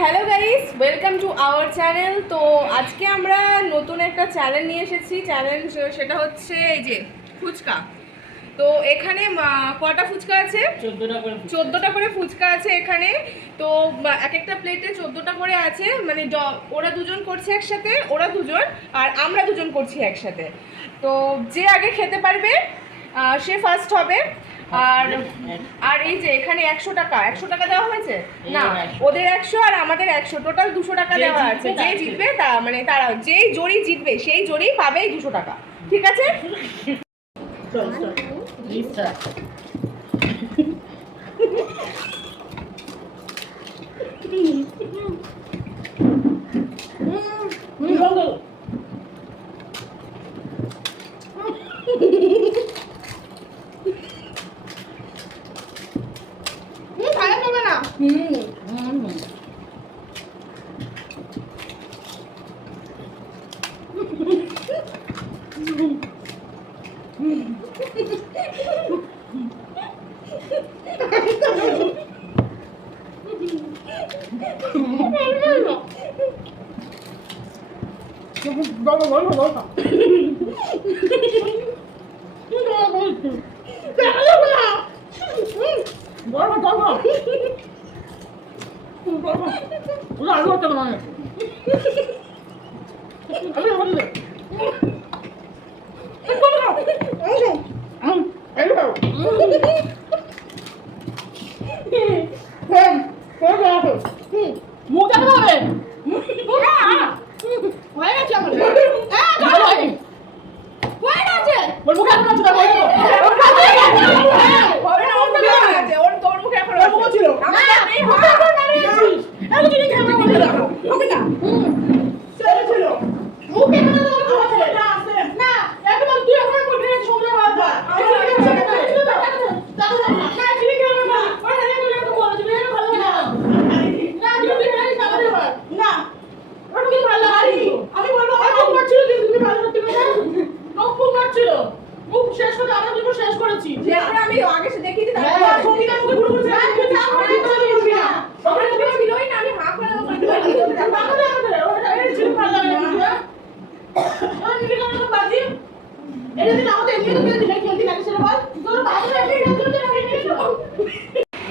Hello guys, welcome to our channel. তো আজকে আমরা নতুন একটা চ্যানেল নিয়ে এসেছি। চ্যালেঞ্জ সেটা হচ্ছে এই যে ফুচকা। তো এখানে কটা ফুচকা আছে? 14টা করে ফুচকা আছে এখানে। তো এক একটা প্লেটে 14টা করে আছে, মানে ওরা দুজন করছে একসাথে, ওরা দুজন আর আমরা দুজন করছি একসাথে। তো যে আগে খেতে পারবে সে ফার্স্ট হবে। আর আর এই যে এখানে 100 টাকা দেওয়া হয়েছে না, ওদের 100 আর আমাদের 100, টোটাল 200 টাকা দেওয়া আছে। যে জিতবে তারা যেই জড়ি জিতবে সেই জড়ি পাবে 200 টাকা। ঠিক আছে? খারাপ হবে না।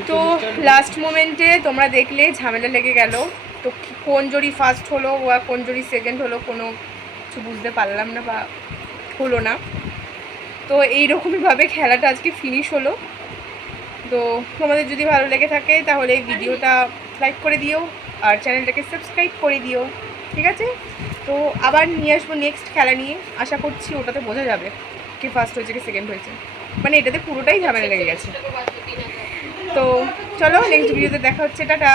তো লাস্ট মোমেন্টে তোমরা দেখলে ঝামেলা লেগে গেল। তো কোন জড়ি ফার্স্ট হলো বা কোন জড়ি সেকেন্ড হলো কোনো কিছু বুঝতে পারলাম না বা হলো না। তো এইরকমইভাবে খেলাটা আজকে ফিনিশ হলো। তো তোমাদের যদি ভালো লেগে থাকে তাহলে এই ভিডিওটা লাইক করে দিও আর চ্যানেলটাকে সাবস্ক্রাইব করে দিও। ঠিক আছে? তো আবার নিয়ে আসবো নেক্সট খেলা নিয়ে। আশা করছি ওটাতে বোঝা যাবে কে ফার্স্ট হয়েছে কে সেকেন্ড হয়েছে, মানে এটাতে পুরোটাই ঝামেলা লেগে গেছে। তো চলো নেক্সট ভিডিওতে দেখা হচ্ছে। টাটা।